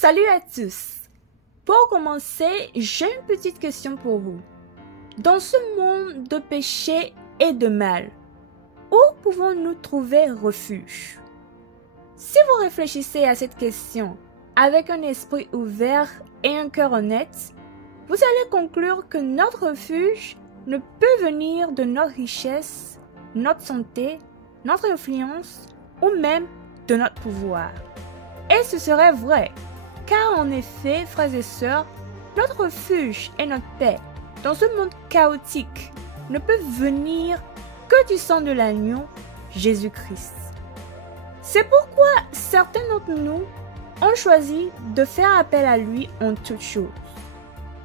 Salut à tous! Pour commencer, j'ai une petite question pour vous. Dans ce monde de péché et de mal, où pouvons-nous trouver refuge? Si vous réfléchissez à cette question avec un esprit ouvert et un cœur honnête, vous allez conclure que notre refuge ne peut venir de notre richesse, notre santé, notre influence ou même de notre pouvoir. Et ce serait vrai, car en effet, frères et sœurs, notre refuge et notre paix dans ce monde chaotique ne peuvent venir que du sang de l'agneau, Jésus-Christ. C'est pourquoi certains d'entre nous ont choisi de faire appel à lui en toutes choses.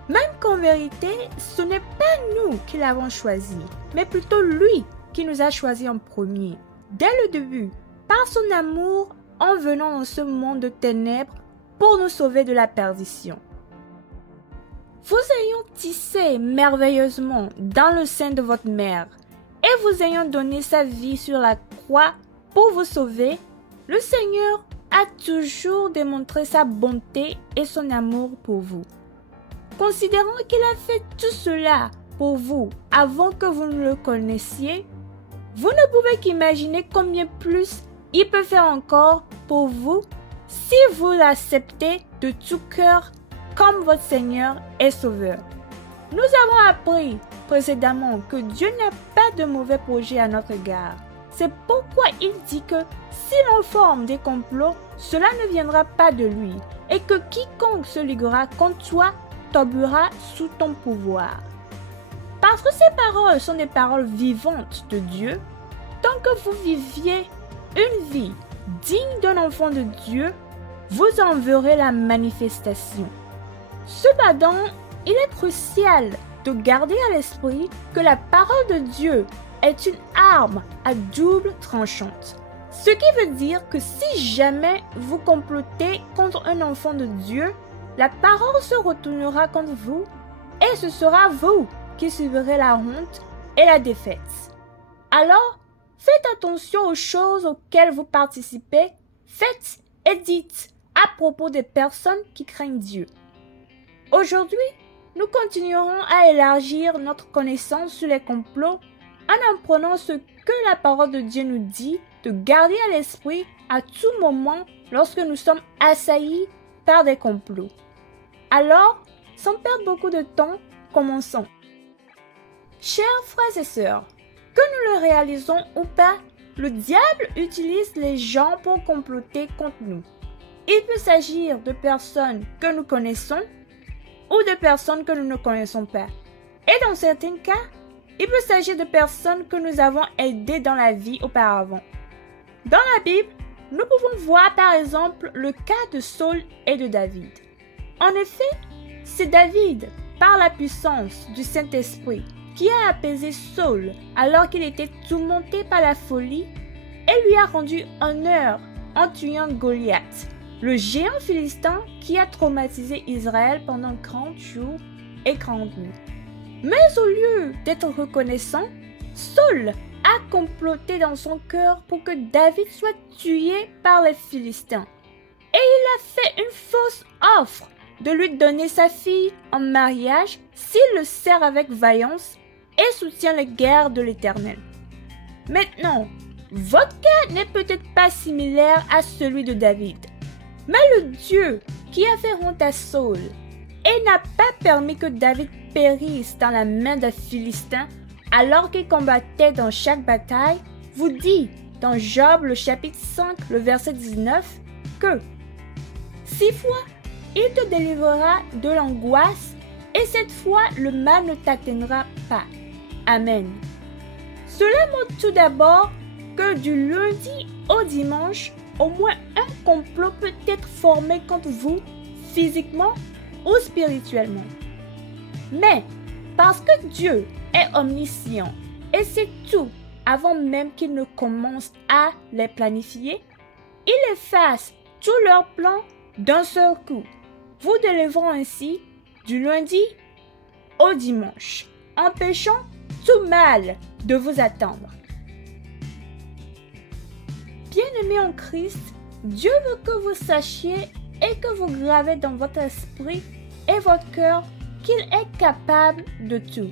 Même qu'en vérité, ce n'est pas nous qui l'avons choisi, mais plutôt lui qui nous a choisis en premier, dès le début, par son amour en venant dans ce monde de ténèbres pour nous sauver de la perdition. Vous ayant tissé merveilleusement dans le sein de votre mère et vous ayant donné sa vie sur la croix pour vous sauver, le Seigneur a toujours démontré sa bonté et son amour pour vous. Considérant qu'il a fait tout cela pour vous avant que vous ne le connaissiez, vous ne pouvez qu'imaginer combien plus il peut faire encore pour vous si vous l'acceptez de tout cœur comme votre Seigneur et Sauveur. Nous avons appris précédemment que Dieu n'a pas de mauvais projet à notre égard. C'est pourquoi il dit que si l'on forme des complots, cela ne viendra pas de lui, et que quiconque se liguera contre toi tombera sous ton pouvoir. Parce que ces paroles sont des paroles vivantes de Dieu, tant que vous viviez une vie digne d'un enfant de Dieu, vous en verrez la manifestation. Cependant, il est crucial de garder à l'esprit que la parole de Dieu est une arme à double tranchante. Ce qui veut dire que si jamais vous complotez contre un enfant de Dieu, la parole se retournera contre vous et ce sera vous qui subirez la honte et la défaite. Alors, faites attention aux choses auxquelles vous participez, faites et dites à propos des personnes qui craignent Dieu. Aujourd'hui, nous continuerons à élargir notre connaissance sur les complots en apprenant ce que la parole de Dieu nous dit de garder à l'esprit à tout moment lorsque nous sommes assaillis par des complots. Alors, sans perdre beaucoup de temps, commençons. Chers frères et sœurs, que nous le réalisons ou pas, le diable utilise les gens pour comploter contre nous. Il peut s'agir de personnes que nous connaissons ou de personnes que nous ne connaissons pas. Et dans certains cas, il peut s'agir de personnes que nous avons aidées dans la vie auparavant. Dans la Bible, nous pouvons voir par exemple le cas de Saul et de David. En effet, c'est David, par la puissance du Saint-Esprit, qui a apaisé Saul alors qu'il était tourmenté par la folie et lui a rendu honneur en tuant Goliath, le géant philistin qui a traumatisé Israël pendant 40 jours et 40 nuits. Mais au lieu d'être reconnaissant, Saul a comploté dans son cœur pour que David soit tué par les Philistins. Et il a fait une fausse offre de lui donner sa fille en mariage s'il le sert avec vaillance et soutient les guerres de l'Éternel. Maintenant, votre cas n'est peut-être pas similaire à celui de David, mais le Dieu qui a fait honte à Saul et n'a pas permis que David périsse dans la main des Philistins alors qu'il combattait dans chaque bataille, vous dit dans Job le chapitre 5, le verset 19, que 6 fois il te délivrera de l'angoisse et cette fois le mal ne t'atteindra pas. Amen. Cela montre tout d'abord que du lundi au dimanche, au moins un complot peut être formé contre vous physiquement ou spirituellement. Mais parce que Dieu est omniscient et sait tout avant même qu'il ne commence à les planifier, il efface tous leurs plans d'un seul coup, vous délivrant ainsi du lundi au dimanche, empêchant tout mal de vous attendre. Bien-aimés en Christ, Dieu veut que vous sachiez et que vous gravez dans votre esprit et votre cœur qu'il est capable de tout,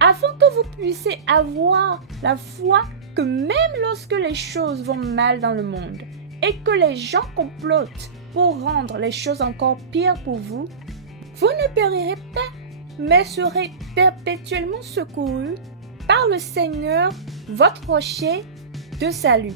afin que vous puissiez avoir la foi que même lorsque les choses vont mal dans le monde et que les gens complotent pour rendre les choses encore pires pour vous, vous ne périrez pas, mais serez perpétuellement secourus par le Seigneur, votre rocher de salut.